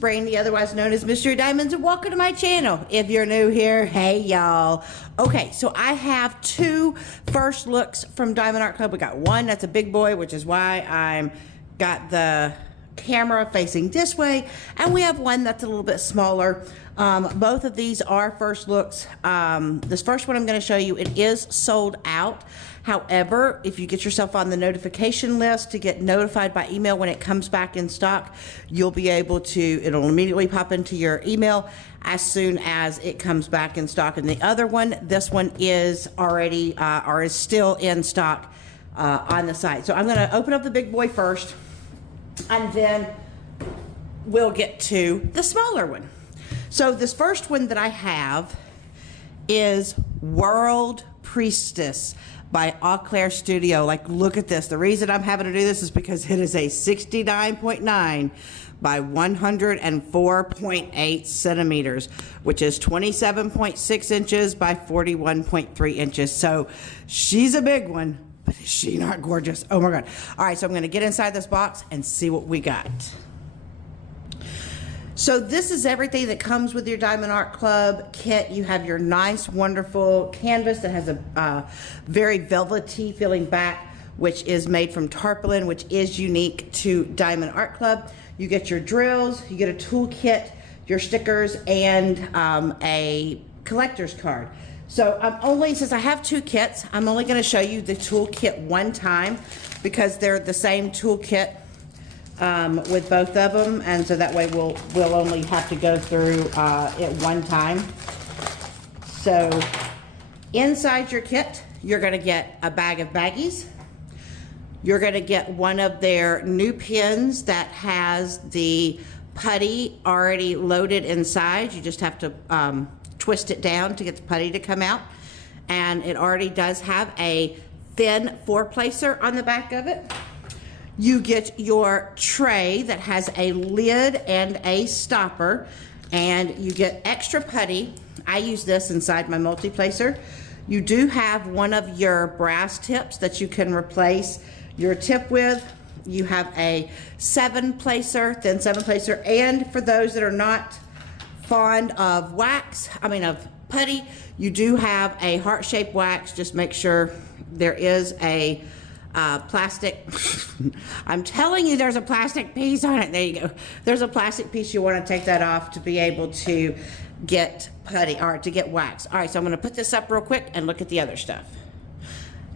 Brandy, otherwise known as Mystery Diamonds, and welcome to my channel. If you're new here, hey y'all. Okay, so I have two first looks from Diamond Art Club. We got one that's a big boy, which is why I'm got the camera facing this way, and we have one that's a little bit smaller. Both of these are first looks. This first one I'm going to show you, it is sold out. However, if you get yourself on the notification list to get notified by email when it comes back in stock, you'll be able to, it'll immediately pop into your email as soon as it comes back in stock. And the other one, this one is already, or is still in stock on the site. So I'm going to open up the big boy first, and then we'll get to the smaller one. So this first one that I have is World Priestess by Au Claire Studio. Like, look at this. The reason I'm having to do this is because it is a 69.9 by 104.8 centimeters, which is 27.6 inches by 41.3 inches. So she's a big one, but is she not gorgeous? Oh my God. All right, so I'm gonna get inside this box and see what we got. So this is everything that comes with your Diamond Art Club kit. You have your nice, wonderful canvas that has a very velvety feeling back, which is made from tarpaulin, which is unique to Diamond Art Club. You get your drills, you get a tool kit, your stickers, and a collector's card. So since I have two kits, I'm only gonna show you the tool kit one time because they're the same tool kit with both of them, and so that way we'll only have to go through it one time. So inside your kit, you're gonna get a bag of baggies. You're gonna get one of their new pins that has the putty already loaded inside. You just have to twist it down to get the putty to come out, and it already does have a thin four-placer on the back of it. You get your tray that has a lid and a stopper, and you get extra putty. I use this inside my multi-placer. You do have one of your brass tips that you can replace your tip with. You have a seven-placer, thin seven-placer, and for those that are not fond of of putty, you do have a heart-shaped wax. Just make sure there is a plastic. I'm telling you, there's a plastic piece on it. There you go. There's a plastic piece. You want to take that off to be able to get putty, or to get wax. All right, so I'm going to put this up real quick and look at the other stuff.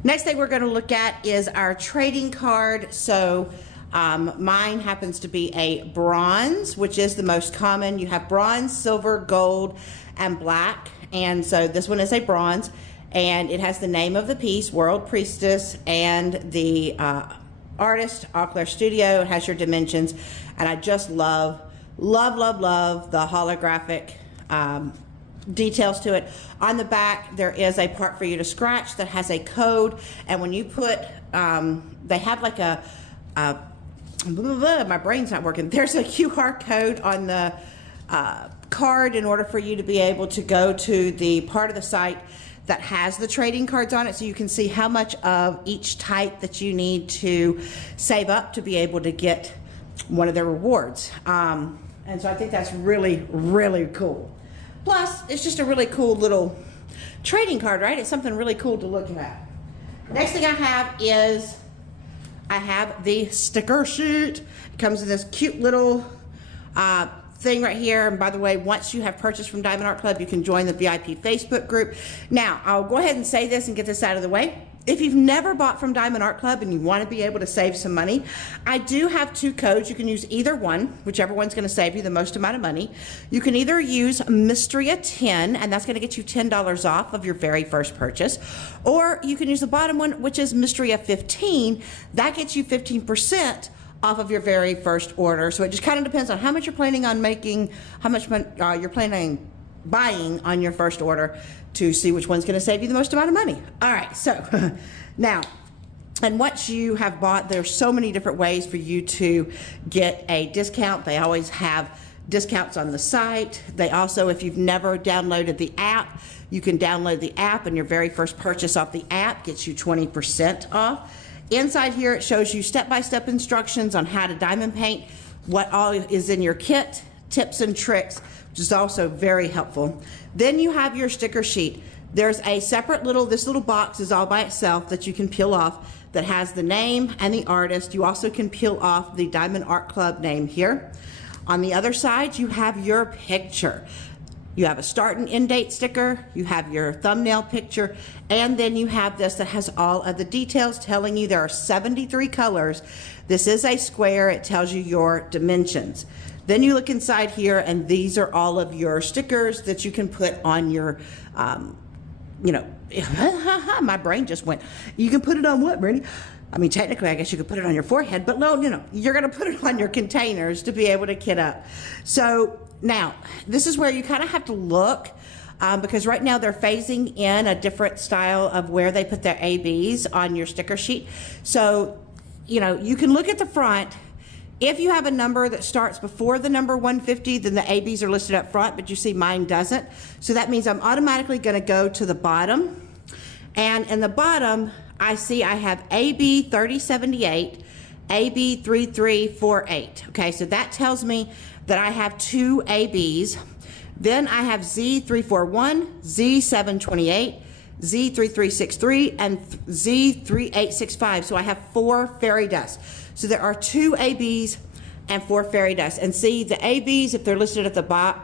Next thing we're going to look at is our trading card. So mine happens to be a bronze, which is the most common. You have bronze, silver, gold, and black. And so this one is a bronze. And it has the name of the piece, World Priestess, and the artist, Au Claire Studio. It has your dimensions, and I just love the holographic details to it. On the back, there is a part for you to scratch that has a code, and when you put, they have like my brain's not working. There's a QR code on the card in order for you to be able to go to the part of the site that has the trading cards on it, so you can see how much of each type that you need to save up to be able to get one of their rewards. And so I think that's really, really cool. Plus, it's just a really cool little trading card, right? It's something really cool to look at. Next thing I have is, I have the sticker sheet. It comes in this cute little thing right here. And by the way, once you have purchased from Diamond Art Club, you can join the VIP Facebook group. Now, I'll go ahead and say this and get this out of the way. If you've never bought from Diamond Art Club and you want to be able to save some money, I do have two codes. You can use either one, whichever one's going to save you the most amount of money. You can either use Mysteria10, and that's going to get you $10 off of your very first purchase, or you can use the bottom one, which is Mysteria15. That gets you 15% off of your very first order. So it just kind of depends on how much you're planning on making, how much you're planning on buying on your first order to see which one's going to save you the most amount of money. All right, so now, and once you have bought, there's so many different ways for you to get a discount. They always have discounts on the site. They also, if you've never downloaded the app, you can download the app, and your very first purchase off the app gets you 20% off. Inside here, it shows you step-by-step instructions on how to diamond paint, what all is in your kit tips and tricks, which is also very helpful. Then you have your sticker sheet. There's a separate this little box is all by itself that you can peel off that has the name and the artist. You also can peel off the Diamond Art Club name here. On the other side, you have your picture. You have a start and end date sticker, you have your thumbnail picture, and then you have this that has all of the details telling you there are 73 colors. This is a square, it tells you your dimensions. Then you look inside here, and these are all of your stickers that you can put on your, you know, my brain just went. You can put it on what, Brittany? I mean, technically, I guess you could put it on your forehead, but no, you know, you're gonna put it on your containers to be able to kit up. So now, this is where you kind of have to look, because right now they're phasing in a different style of where they put their ABs on your sticker sheet. So, you know, you can look at the front. If you have a number that starts before the number 150, then the ABs are listed up front, but you see mine doesn't. So that means I'm automatically gonna go to the bottom. And in the bottom, I see I have AB 3078, AB 3348. Okay, so that tells me that I have 2 ABs. Then I have Z341, Z728, Z3363, and Z3865. So I have 4 fairy dust. So there are 2 ABs and 4 fairy dust. And see, the ABs, if they're listed at the bottom,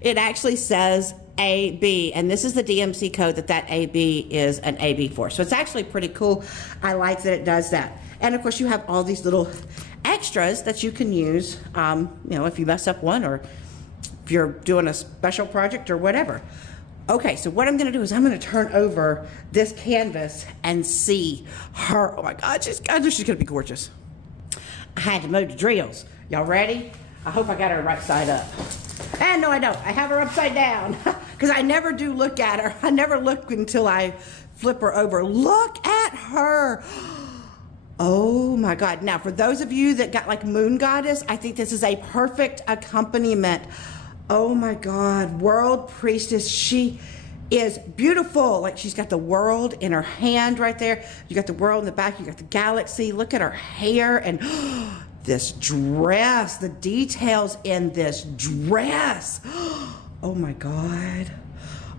it actually says AB, and this is the DMC code that AB is an AB for. So it's actually pretty cool. I like that it does that. And of course, you have all these little extras that you can use, you know, if you mess up one or if you're doing a special project or whatever. Okay, so what I'm gonna do is I'm gonna turn over this canvas and see her. Oh my God, I know she's gonna be gorgeous. I had to move the drills. Y'all ready? I hope I got her right side up. And no, I don't. I have her upside down because I never do look at her. I never look until I flip her over. Look at her. Oh my God. Now, for those of you that got like Moon Goddess, I think this is a perfect accompaniment. Oh my God. World Priestess. She is beautiful. Like, she's got the world in her hand right there. You got the world in the back. You got the galaxy. Look at her hair and this dress, the details in this dress. Oh my God.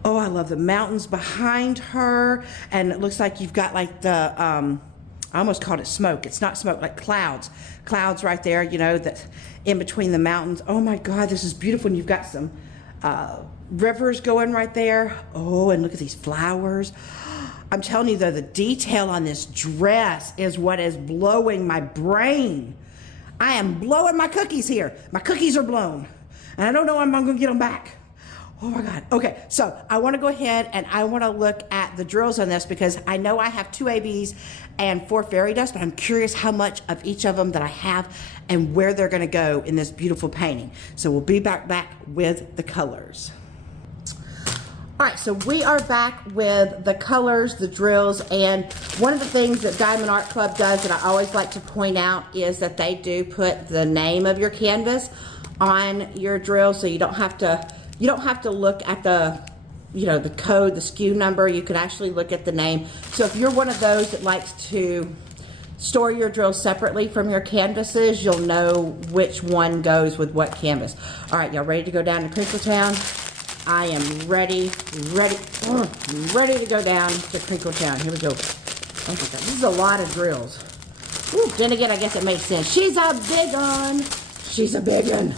Oh, I love the mountains behind her. And it looks like you've got like the, I almost called it smoke. It's not smoke, like clouds. Clouds right there, you know, that in between the mountains. Oh my God, this is beautiful. And you've got some rivers going right there. Oh, and look at these flowers. I'm telling you though, the detail on this dress is what is blowing my brain. I am blowing my cookies here. My cookies are blown. And I don't know when I'm gonna get them back. Oh my God. Okay, so I wanna go ahead and I wanna look at the drills on this because I know I have 2 ABs and 4 fairy dust, but I'm curious how much of each of them that I have and where they're gonna go in this beautiful painting. So we'll be back with the colors. All right, so we are back with the colors, the drills, and one of the things that Diamond Art Club does that I always like to point out is that they do put the name of your canvas on your drill, so you don't have to look at the, you know, the code, the SKU number. You can actually look at the name. So if you're one of those that likes to store your drills separately from your canvases, you'll know which one goes with what canvas. All right, y'all ready to go down to Crinkle Town? I am ready to go down to Crinkle Town. Here we go. Oh my God, this is a lot of drills. Ooh, then again, I guess it makes sense. She's a big one. She's a big one.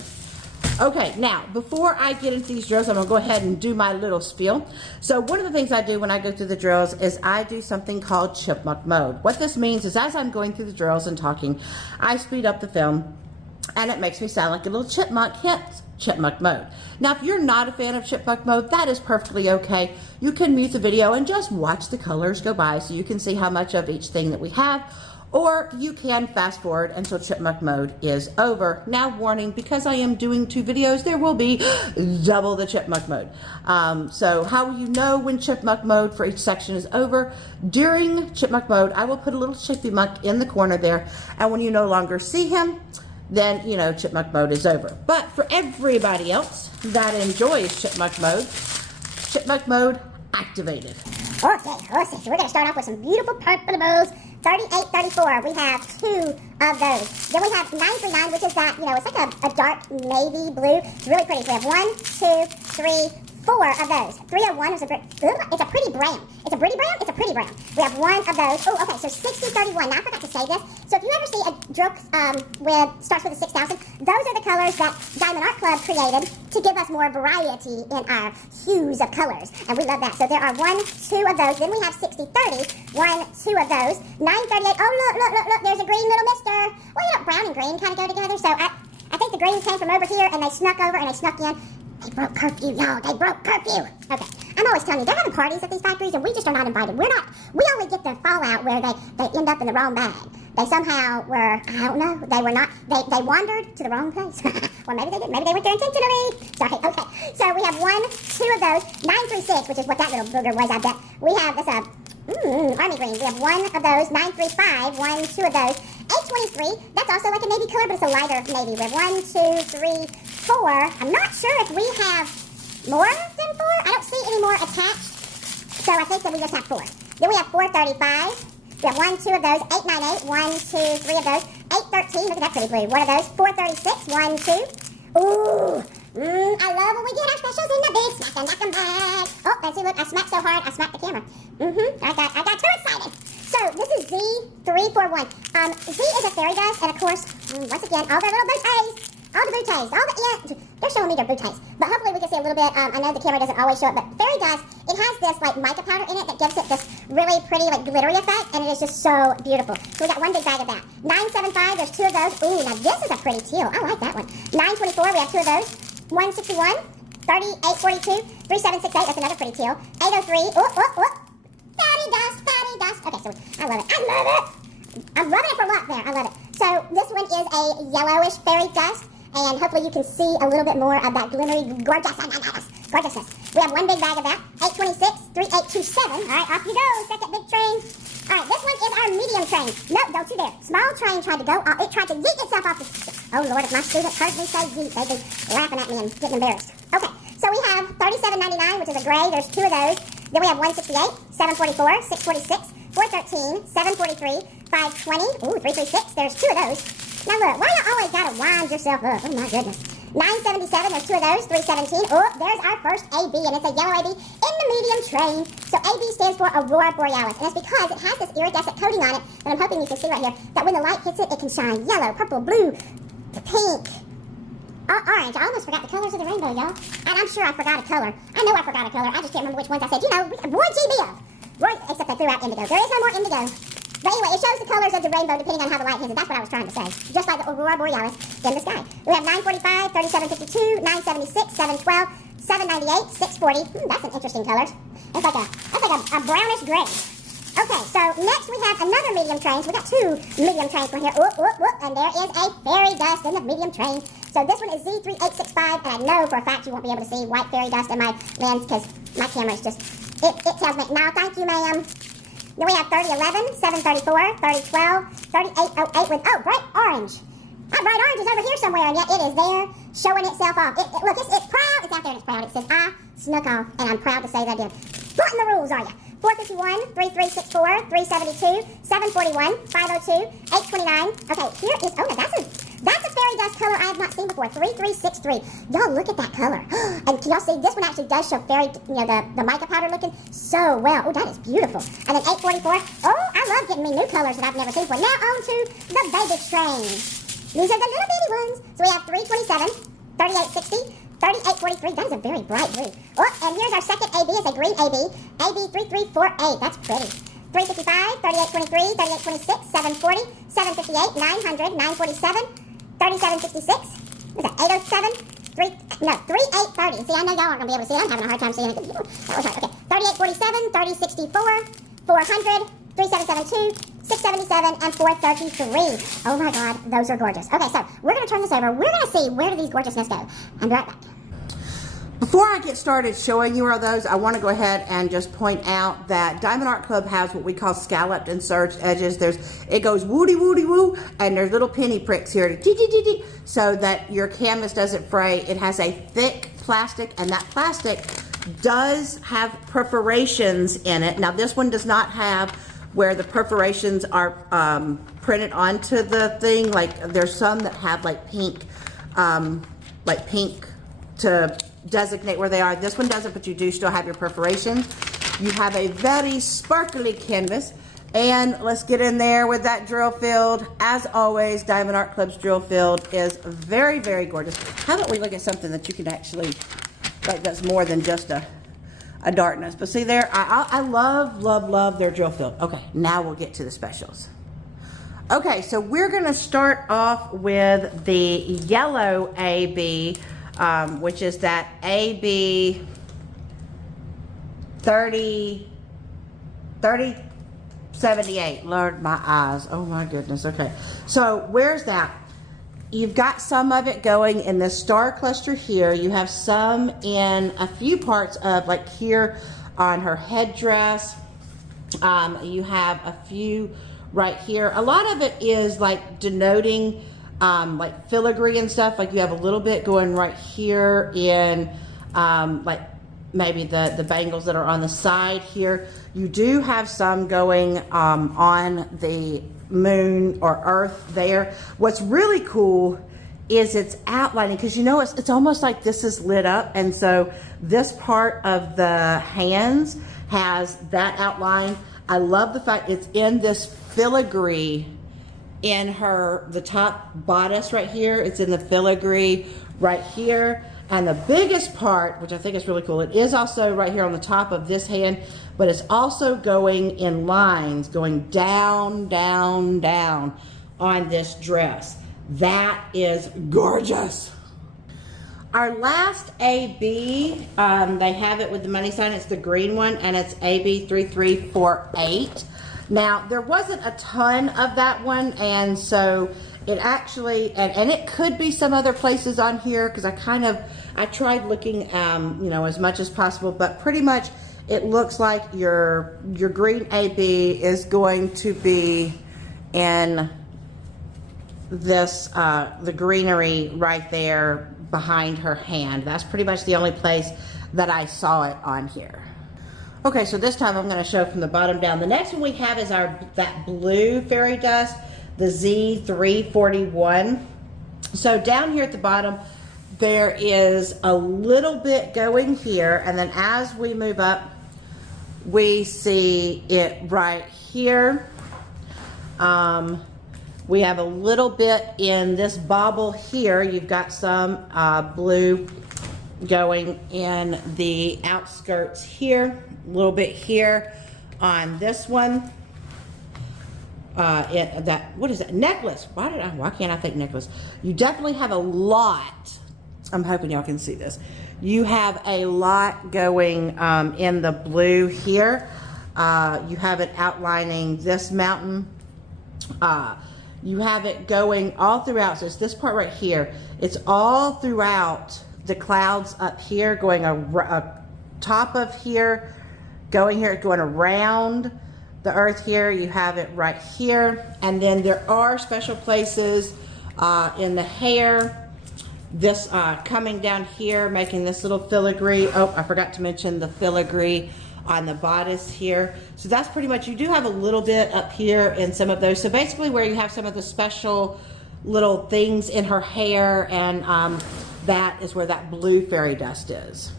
Okay, now, before I get into these drills, I'm gonna go ahead and do my little spiel. So one of the things I do when I go through the drills is I do something called chipmunk mode. What this means is as I'm going through the drills and talking, I speed up the film and it makes me sound like a little chipmunk, hence chipmunk mode. Now, if you're not a fan of chipmunk mode, that is perfectly okay. You can mute the video and just watch the colors go by so you can see how much of each thing that we have, or you can fast forward until chipmunk mode is over. Now, warning, because I am doing 2 videos, there will be double the chipmunk mode. So how will you know when chipmunk mode for each section is over? During chipmunk mode, I will put a little chipmunk in the corner there, and when you no longer see him, then you know chipmunk mode is over. But for everybody else that enjoys chipmunk mode activated. Okay, horses, we're going to start off with some beautiful purple bows 3834, we have 2 of those. Then we have 939, which is that, you know, it's like a dark navy blue. It's really pretty. So we have 1, 2, 3, 4 of those. 301 is it's a pretty brown. It's a pretty brown? It's a pretty brown. We have 1 of those. Oh, okay, so 6031. Now I forgot to say this. So if you ever see a drill starts with a 6000, those are the colors that Diamond Art Club created to give us more variety in our hues of colors. And we love that. So there are 1, 2 of those. Then we have 6030. 1, 2 of those. 938. Oh, look. There's a green little mister. Well, you know, brown and green kind of go together. So I think the greens came from over here and they snuck over and they snuck in. They broke curfew, y'all. They broke curfew. Okay. I'm always telling you, they're having parties at these factories, and we just are not invited. We only get the fallout where they end up in the wrong bag. They somehow were, I don't know, they were not, they wandered to the wrong place. Well, maybe they did. Maybe they went there intentionally. Sorry, okay. So we have 1, 2 of those. 936, which is what that little booger was, I bet. We have this, army green. We have 1 of those. 935, 1, 2 of those. 823, that's also like a navy color, but it's a lighter navy. We have 1, 2, 3, 4. I'm not sure if we have more than 4. I don't see any more attached. So I think that we just have 4. Then we have 435. We have 1, 2 of those. 898. 1, 2, 3 of those. 813. Look at that pretty blue. 1 of those. 436. 1, 2. Ooh. I love when we get our specials in the big snack and bag. Oh, and see, look, I smacked so hard, I smacked the camera. I got too excited. So this is Z341. Z is a fairy dust, and of course, once again, all their little bouteilles. All the bouteilles, they're showing me their bouteilles. But hopefully we can see a little bit, I know the camera doesn't always show it, but fairy dust, it has this like mica powder in it that gives it this really pretty like glittery effect, and it is just so beautiful. So we got 1 big bag of that. 975, there's 2 of those. Ooh, now this is a pretty teal. I like that one. 924, we have 2 of those. 161, 3842, 3768, that's another pretty teal. 803, fatty dust. Okay, so I love it. I'm rubbing it for luck there. I love it. So this one is a yellowish fairy dust. And hopefully you can see a little bit more of that glittery gorgeousness. We have 1 big bag of that. 826, 3827. All right, off you go, second big train. All right, this one is our medium train. No, don't you dare. Small train tried to go off. It tried to yeet itself off the... Oh, Lord, if my students heard me say yeet, they'd be laughing at me and getting embarrassed. Okay, so we have 37.99, which is a gray. There's 2 of those. Then we have 168, 744, 646, 413, 743, 520. Ooh, 336. There's 2 of those. Now look, why you always gotta wind yourself up? Oh my goodness. 977, there's 2 of those. 317. Oh, there's our first AB, and it's a yellow AB in the medium train. So AB stands for Aurora Borealis, and it's because it has this iridescent coating on it that I'm hoping you can see right here, that when the light hits it, it can shine yellow, purple, blue, pink, orange. I almost forgot the colors of the rainbow, y'all. And I'm sure I forgot a color. I know I forgot a color. I just can't remember which ones I said. You know, Roy GB of. Except they threw out indigo. There is no more indigo. But anyway, it shows the colors of the rainbow depending on how the light hits it. That's what I was trying to say. Just like the Aurora Borealis in the sky. We have 945, 3752, 976, 712, 798, 640. That's an interesting color. That's like a brownish gray. Okay, so next we have another medium train. So we got 2 medium trains from here. And there is a fairy dust in the medium train. So this one is Z3865, and I know for a fact you won't be able to see white fairy dust in my lens because my camera is just, it tells me, no, thank you, ma'am. Then we have 3011, 734, 3012, 3808 with, bright orange. That bright orange is over here somewhere, and yet it is there showing itself off. Look, it's proud. It's out there and it's proud. It says, I snuck off, and I'm proud to say that I did. What in the rules are you? 451, 3364, 372, 741, 502, 829. Okay, here is, now that's a fairy dust color I have not seen before. 3363. Y'all look at that color. And can y'all see, this one actually does show fairy, the mica powder looking so well. Oh, that is beautiful. And then 844. Oh, I love getting me new colors that I've never seen before. Now on to the baby train. These are the little bitty ones. So we have 327, 3860, 3843, that is a very bright blue. Oh, and here's our second AB, it's a green AB. AB 3348, that's pretty. 355, 3823, 3826, 740, 758, 900, 947, 3766. What's that, 807, 3830. See, I know y'all aren't going to be able to see it. I'm having a hard time seeing it. That was hard. Okay, 3847, 3064, 400, 3772, 677, and 433. Oh my God, those are gorgeous. Okay, so we're going to turn this over. We're going to see where do these gorgeousness go. I'll be right back. Before I get started showing you all those, I want to go ahead and just point out that Diamond Art Club has what we call scalloped and serged edges. It goes woody woo, and there's little penny pricks here to so that your canvas doesn't fray. It has a thick plastic, and that plastic does have perforations in it. Now this one does not have where the perforations are printed onto the thing. Like there's some that have like pink to designate where they are. This one doesn't, but you do still have your perforations. You have a very sparkly canvas. And let's get in there with that drill field. As always, Diamond Art Club's drill field is very, very gorgeous. How about we look at something that you can actually, like that's more than just a darkness. But see there, I love, love, love their drill field. Okay, now we'll get to the specials. Okay, so we're gonna start off with the yellow AB, which is that AB 3078. Lord, my eyes. Oh my goodness. Okay. So where's that? You've got some of it going in the star cluster here. You have some in a few parts of like here on her headdress. You have a few right here. A lot of it is like denoting like filigree and stuff. Like you have a little bit going right here in like maybe the bangles that are on the side here. You do have some going on the moon or earth there. What's really cool is it's outlining, because you know it's almost like this is lit up, and so this part of the hands has that outline. I love the fact it's in this filigree in the top bodice right here. It's in the filigree right here. And the biggest part, which I think is really cool, it is also right here on the top of this hand, but it's also going in lines, going down, down, down on this dress. That is gorgeous. Our last AB, they have it with the money sign. It's the green one, and it's AB 3348. Now, there wasn't a ton of that one, and so it actually, and it could be some other places on here, because I tried looking, you know, as much as possible, but pretty much it looks like your green AB is going to be in this, the greenery right there behind her hand. That's pretty much the only place that I saw it on here. Okay, so this time I'm going to show from the bottom down. The next one we have is that blue fairy dust, the Z341. So down here at the bottom, there is a little bit going here, and then as we move up, we see it right here. We have a little bit in this bobble here. You've got some blue going in the outskirts here, a little bit here on this one. What is that? Necklace. Why can't I think necklace? You definitely have a lot. I'm hoping y'all can see this. You have a lot going in the blue here. You have it outlining this mountain. You have it going all throughout. So it's this part right here. It's all throughout the clouds up here, going a top of here, going here, going around the earth here. You have it right here. And then there are special places in the hair. This coming down here, making this little filigree. Oh, I forgot to mention the filigree on the bodice here. So that's pretty much, you do have a little bit up here in some of those. So basically where you have some of the special little things in her hair, and that is where that blue fairy dust is.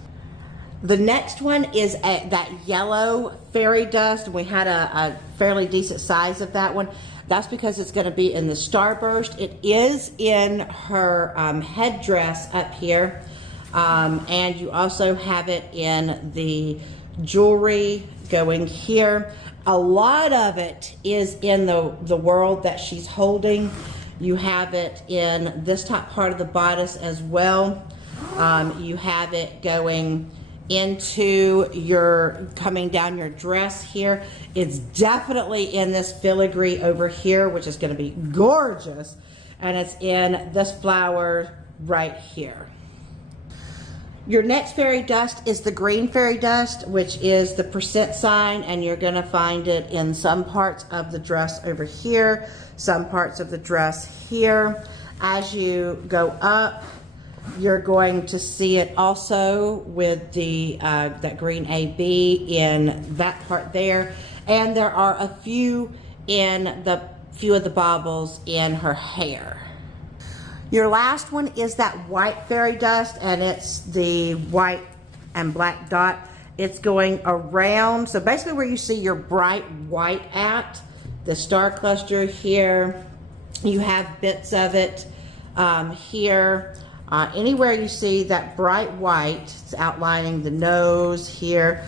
The next one is that yellow fairy dust. We had a fairly decent size of that one. That's because it's going to be in the starburst. It is in her headdress up here, and you also have it in the jewelry going here. A lot of it is in the world that she's holding. You have it in this top part of the bodice as well. You have it going into coming down your dress here. It's definitely in this filigree over here, which is going to be gorgeous, and it's in this flower right here. Your next fairy dust is the green fairy dust, which is the percent sign, and you're going to find it in some parts of the dress over here, some parts of the dress here. As you go up, you're going to see it also with the that green AB in that part there. And there are a few of the baubles in her hair. Your last one is that white fairy dust, and it's the white and black dot. It's going around, so basically where you see your bright white at, the star cluster here, you have bits of it here. Anywhere you see that bright white, it's outlining the nose here,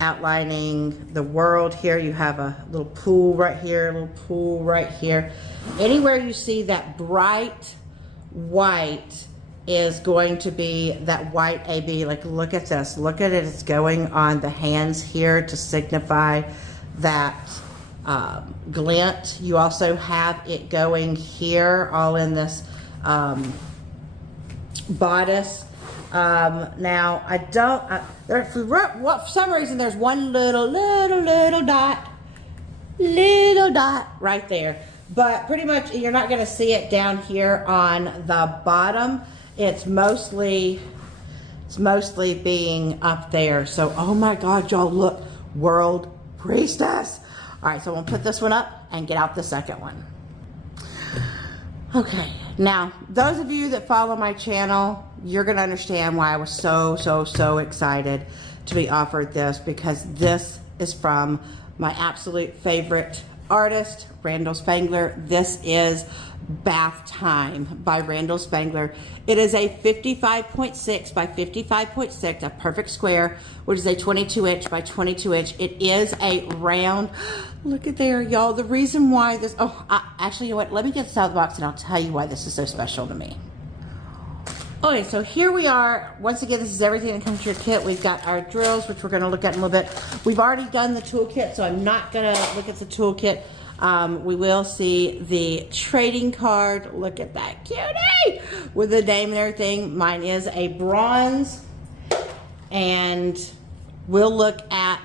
outlining the world here. You have a little pool right here, a little pool right here. Anywhere you see that bright white is going to be that white AB. Like, look at this, look at it, it's going on the hands here to signify that glint. You also have it going here, all in this bodice. Now I don't, for some reason there's one little dot right there, but pretty much you're not going to see it down here on the bottom. It's mostly being up there. So, oh my God, y'all, look, World Priestess. All right, so I'm gonna put this one up and get out the second one. Okay, now those of you that follow my channel, you're gonna understand why I was so excited to be offered this, because this is from my absolute favorite artist, Randall Spangler. This is Bath Time by Randall Spangler. It is a 55.6 by 55.6, a perfect square, which is a 22 inch by 22 inch. It is a round. Look at there, y'all. The reason why this, actually, you know what? Let me get this out of the box and I'll tell you why this is so special to me. Okay, so here we are. Once again, this is everything that comes to your kit. We've got our drills, which we're going to look at in a little bit. We've already done the toolkit, so I'm not going to look at the toolkit. We will see the trading card. Look at that cutie with the name and everything. Mine is a bronze, and we'll look at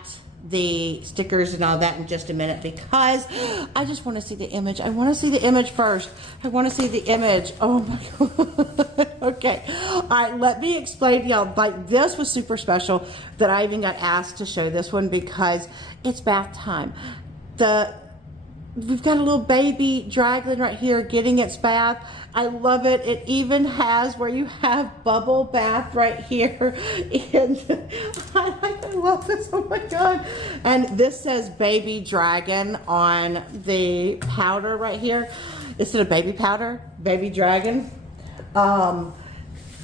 the stickers and all that in just a minute, because I just want to see the image. I want to see the image first. I want to see the image. Oh my God. Okay. All right. Let me explain to y'all. Like, this was super special that I even got asked to show this one because it's bath time. We've got a little baby dragon right here getting its bath. I love it. It even has where you have bubble bath right here. And I love this. Oh my God. And this says baby dragon on the powder right here. Instead of baby powder, baby dragon.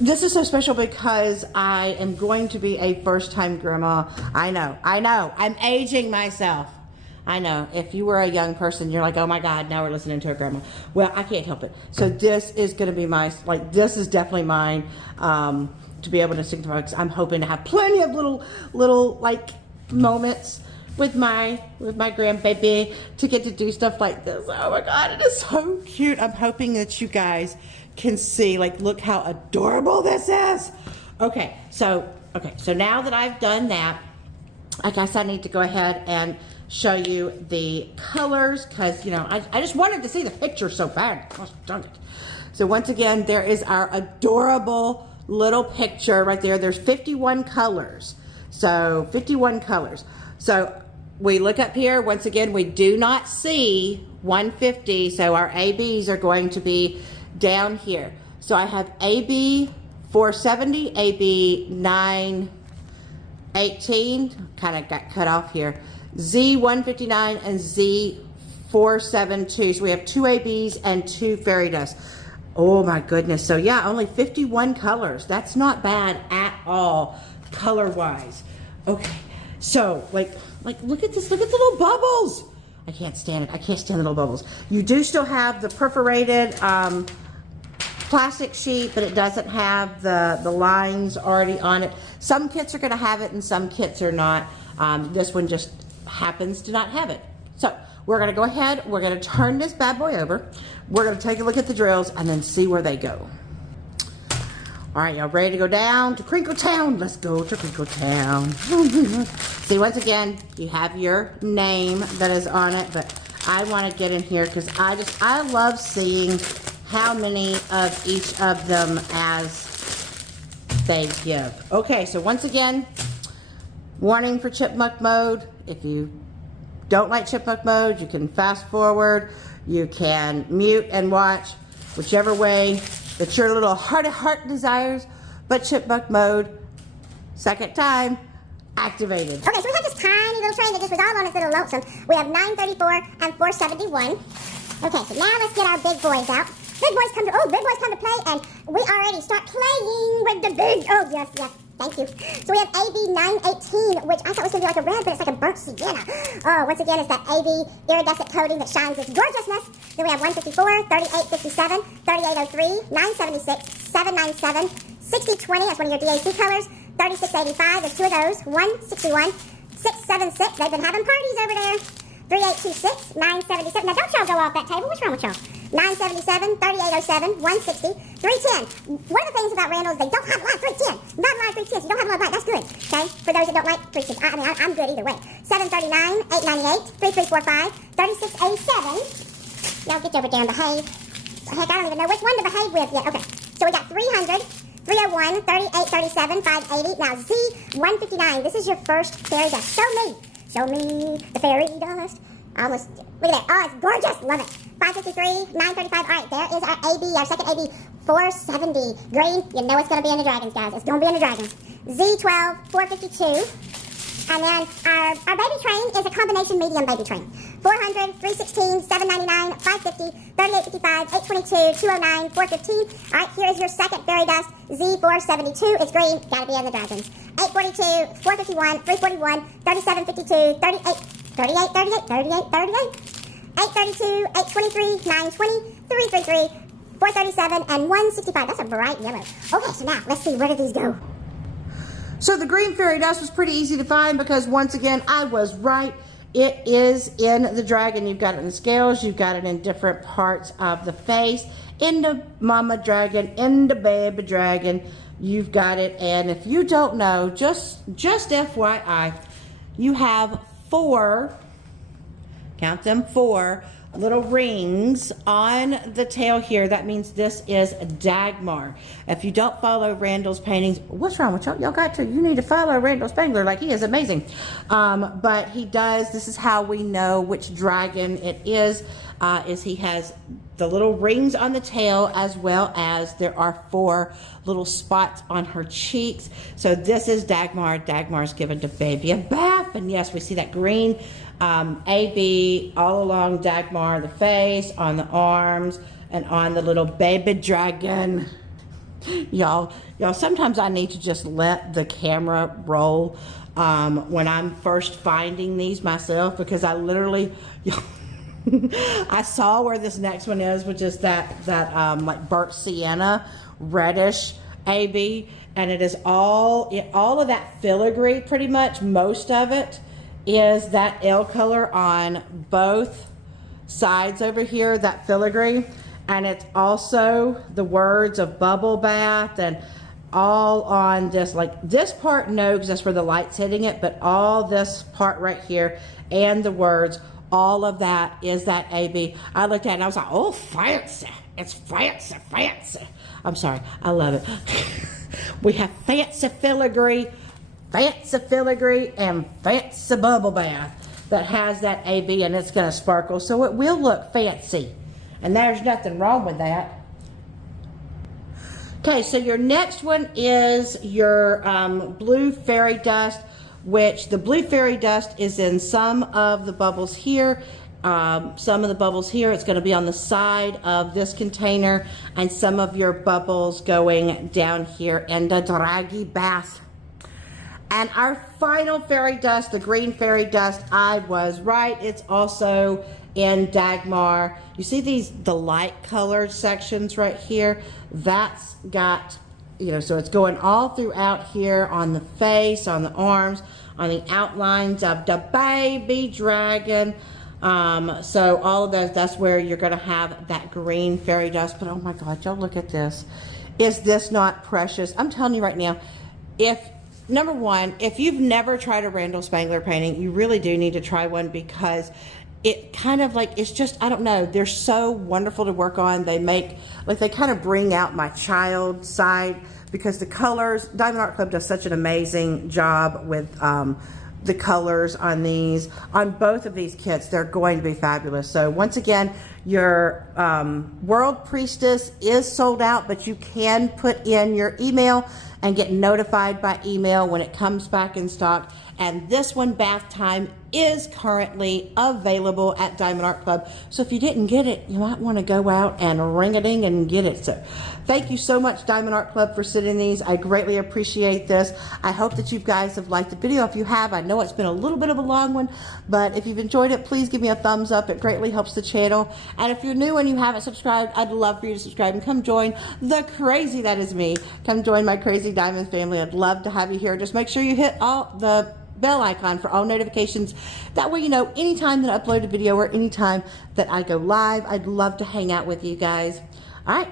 This is so special because I am going to be a first-time grandma. I know. I'm aging myself. I know. If you were a young person, you're like, oh my God, now we're listening to a grandma. Well, I can't help it. So this is going to be this is definitely mine to be able to signify, because I'm hoping to have plenty of little like moments with my grandbaby to get to do stuff like this. Oh my God, it is so cute. I'm hoping that you guys can see, like, look how adorable this is. Okay, so now that I've done that, I guess I need to go ahead and show you the colors, because, you know, I just wanted to see the picture so bad. Gosh darn it. So once again, there is our adorable little picture right there. There's 51 colors. So 51 colors. So we look up here. Once again, we do not see 150. So our ABs are going to be down here. So I have AB 470, AB 918, kind of got cut off here, Z159 and Z472. So we have 2 ABs and 2 fairy dust. Oh my goodness. So yeah, only 51 colors. That's not bad at all color wise. Okay. So like look at this. Look at the little bubbles. I can't stand it. I can't stand the little bubbles. You do still have the perforated plastic sheet, but it doesn't have the lines already on it. Some kits are going to have it and some kits are not. This one just happens to not have it. So we're going to go ahead, we're going to turn this bad boy over, we're going to take a look at the drills and then see where they go. All right, y'all ready to go down to Crinkle Town? Let's go to Crinkle Town. See, once again, you have your name that is on it, but I want to get in here because I love seeing how many of each of them as they give. Okay, so once again, warning for chipmunk mode. If you don't like chipmunk mode, you can fast forward, you can mute and watch, whichever way that your little heart of heart desires, but chipmunk mode, second time, activated. Okay, so we have this tiny little train that just was all on its little lonesome. We have 934 and 471. Okay, so now let's get our big boys out. Big boys come to play, and we already start playing with the big, oh yes, thank you. So we have AB 918, which I thought was going to be like a red, but it's like a burnt sienna. Oh, once again, it's that AB iridescent coating that shines its gorgeousness. Then we have 154, 3857, 3803, 976, 797, 6020, that's one of your DAC colors, 3685, there's two of those, 161, 676, they've been having parties over there. 3826, 977. Now don't y'all go off that table. What's wrong with y'all? 977, 3807, 160, 310. One of the things about Randall is they don't have a lot of 310. Not a lot of 310s. You don't have a lot of that. That's good. Okay? For those that don't like 310s. I mean, I'm good either way. 739, 898, 3345, 3687. Y'all get over there and behave. Heck, I don't even know which one to behave with yet. Okay. So we got 300. 301, 38, 37, 580. Now Z, 159. This is your first fairy dust. Show me the fairy dust. Almost, look at that. Oh, it's gorgeous. Love it. 553, 935. All right, there is our AB, our second AB, 470. Green, you know it's going to be in the dragons, guys. It's going to be in the dragons. Z12, 452. And then our baby train is a combination medium baby train. 400, 316, 799, 550, 3855, 822, 209, 415. All right, here is your second fairy dust, Z472. It's green, gotta be in the dragons. 842, 451, 341, 3752, 38, 832, 823, 920, 333, 437, and 165. That's a bright yellow. Okay, so now let's see, where did these go? So the green fairy dust was pretty easy to find because once again, I was right. It is in the dragon. You've got it in the scales. You've got it in different parts of the face. In the mama dragon, in the baby dragon, you've got it. And if you don't know, just FYI, you have 4, count them, 4 little rings on the tail here. That means this is Dagmar. If you don't follow Randall's paintings, what's wrong with y'all? Y'all got to. You need to follow Randall Spangler. Like, he is amazing. But he does. This is how we know which dragon it is he has the little rings on the tail, as well as there are 4 little spots on her cheeks. So this is Dagmar. Dagmar's given to baby a bath. And yes, we see that green AB all along Dagmar, the face, on the arms, and on the little baby dragon. Y'all, sometimes I need to just let the camera roll when I'm first finding these myself, because I literally, I saw where this next one is, which is that like burnt sienna, reddish AB, and it is all of that filigree, pretty much, most of it is that L color on both sides over here, that filigree, and it's also the words of bubble bath, and all on this, like this part, no, because that's where the light's hitting it, but all this part right here and the words, all of that is that AB. I looked at it and I was like, oh, fancy. It's fancy, fancy. I'm sorry, I love it. We have fancy filigree, and fancy bubble bath that has that AB, and it's going to sparkle, so it will look fancy, and there's nothing wrong with that. Okay, so your next one is your blue fairy dust, which the blue fairy dust is in some of the bubbles here. Some of the bubbles here, it's going to be on the side of this container, and some of your bubbles going down here in the draggy bath. And our final fairy dust, the green fairy dust, I was right. It's also in Dagmar. You see the light colored sections right here? That's got, so it's going all throughout here on the face, on the arms, on the outlines of the baby dragon. So all of those, that's where you're going to have that green fairy dust. But oh my God, y'all look at this. Is this not precious? I'm telling you right now, number one, if you've never tried a Randall Spangler painting, you really do need to try one, because it kind of like, it's just, I don't know, they're so wonderful to work on. They kind of bring out my child side, because the colors, Diamond Art Club does such an amazing job with the colors on these, on both of these kits. They're going to be fabulous. So once again, your World Priestess is sold out, but you can put in your email and get notified by email when it comes back in stock. And this one, Bath Time, is currently available at Diamond Art Club. So if you didn't get it, you might want to go out and ring-a-ding and get it. So thank you so much, Diamond Art Club, for sending these. I greatly appreciate this. I hope that you guys have liked the video. If you have, I know it's been a little bit of a long one, but if you've enjoyed it, please give me a thumbs up. It greatly helps the channel. And if you're new and you haven't subscribed, I'd love for you to subscribe and come join the crazy that is me. Come join my crazy diamond family. I'd love to have you here. Just make sure you hit all the bell icon for all notifications. That way you know anytime that I upload a video or anytime that I go live. I'd love to hang out with you guys. All right,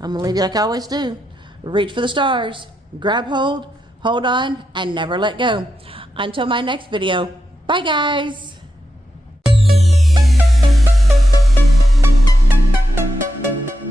I'm gonna leave you like I always do. Reach for the stars, grab hold on, and never let go. Until my next video, bye guys.